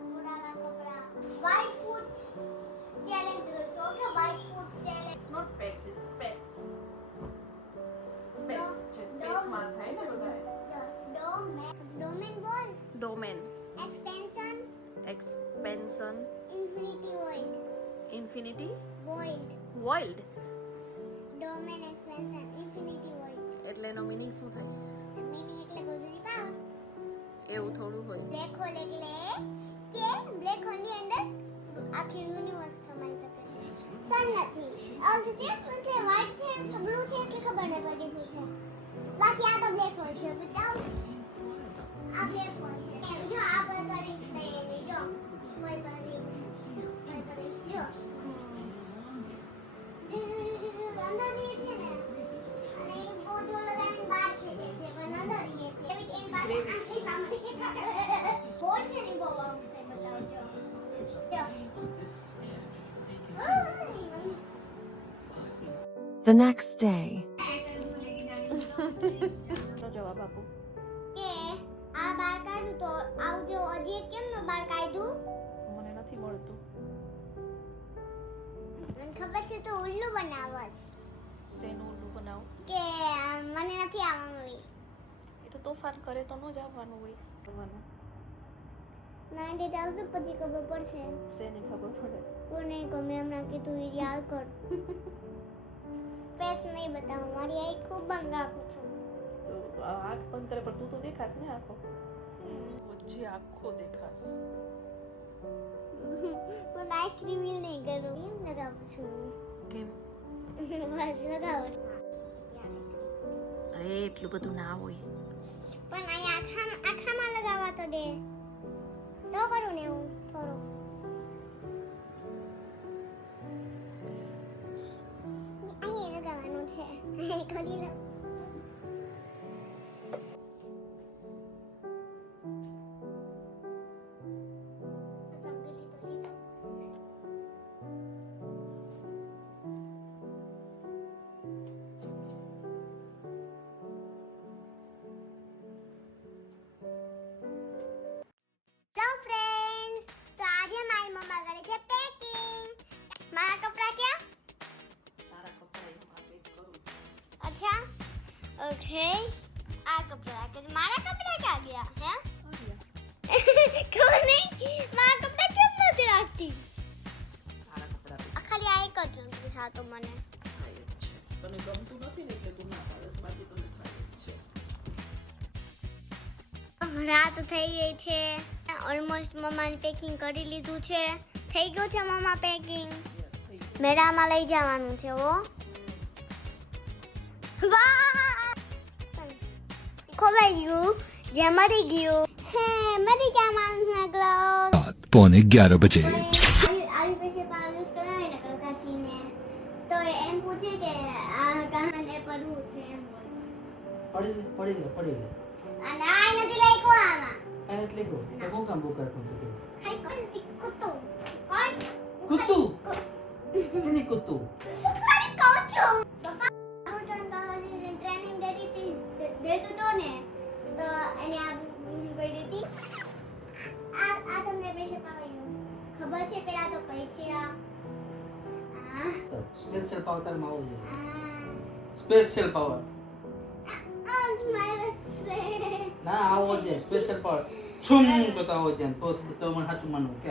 મોઢાના કપડા white food challenge કરશો કે white food challenge not packs is space space છે સ્પેસમાં થાય ને બધા domain domain ball domain expansion expansion infinity void infinity void void domain એટલે એનો મીનિંગ શું થાય? મીનિંગ એટલે ગુજરી પાવ. એવું થોડું હોય. બ્લેક હોલ એટલે કે બ્લેક હોલની અંદર આખી યુનિવર્સ સમાઈ શકે છે. સન નથી. અર્થ છે એટલે વ્હાઇટ છે કે બ્લુ છે, એટલે ખબર ન પડી શું છે. બાકી આ તો બ્લેક હોલ છે, બતાવ. The next day. જવાબ આપો કે આ બાર કાઢ્યું તો આવજો હજી એક કેમ નો બાર કાઢ્યું મને નથી મળતું. મને ખબર છે તો ઉલ્લુ બનાવસ. શેનું ઉલ્લું બનાવું? કે મને નથી આવવાનું એ. એ તો તોફાન કરે તો ન જ આવવાનું હોય. કરવાનું નાઇન્ટી થાઉઝન્ડ પછી ખબર પડશે. શેની ખબર પડે? કોને ગમે હમણાં કીધું એ યાદ કર. પેસ નહીં બતાવું. મારી આઈ ખૂબ બંધ રાખું છું. તો આંખ બંધ કરે પણ તું તો દેખાશ ને આંખો. વચ્ચે આખો દેખાશ. હું આઈ રિવીલ નહીં કરું. એમ લગાવું છું? કેમ? બસ લગાવું છું. અરે એટલું બધું ના હોય. પણ અહીંયા આખામાં આખામાં લગાવવા તો દે. તો કરું ને હું થોડું છે અહીં કરી આ કપડાં કે મારા કપડાં ક્યાં ગયા હે ખબર નહીં. મારા કપડાં કેમ નથી રાખતી? તારા કપડા ખાલી આ એક જ નથી થતો મને. તને ગમતું નથી ને એટલે તું ના પાડે બાકી તને થાય છે. રાત થઈ ગઈ છે. ઓલમોસ્ટ મમ્માને પેકિંગ કરી લીધું છે. થઈ ગયું છે મમ્મા પેકિંગ. મેળામાં લઈ જવાનું છે ઓ! ખોવાઈ ગયું જે મરી ગયું હે મરી ગયા માણસ ના ગ્લોવ रात पौने ग्यारह बजे આવી આવી પછી પાવ યુઝ કરાવે ને કલકાસીને તો એમ પૂછે કે આ કહાને પડવું છે એમ બોલે. પડી લે પડી લે પડી લે અને આ નથી લઈ કો આમાં એને એટલે કહો તો હું કામ બોકા કરું તું ખાઈ કોણ કુત્તું કોણ કુત્તું કેની કુત્તું તો અને આ કરી દીધી આ આ તમને પૈસે પાવાયું ખબર છે પેલા તો કઈ છે આ સ્પેશિયલ પાવર તાર માવો જોઈએ. સ્પેશિયલ પાવર ના આવો છે સ્પેશિયલ પાવર છુમ આવો છે તો તો મને સાચું માનવું કે